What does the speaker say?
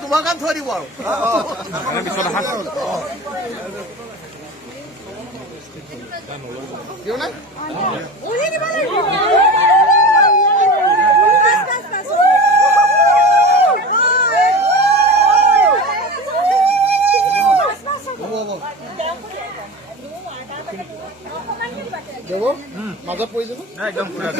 তোমাৰ গান থৈ দিব আৰু কিয় নাই দেব মাজত পৰি যাব একদম পুৰা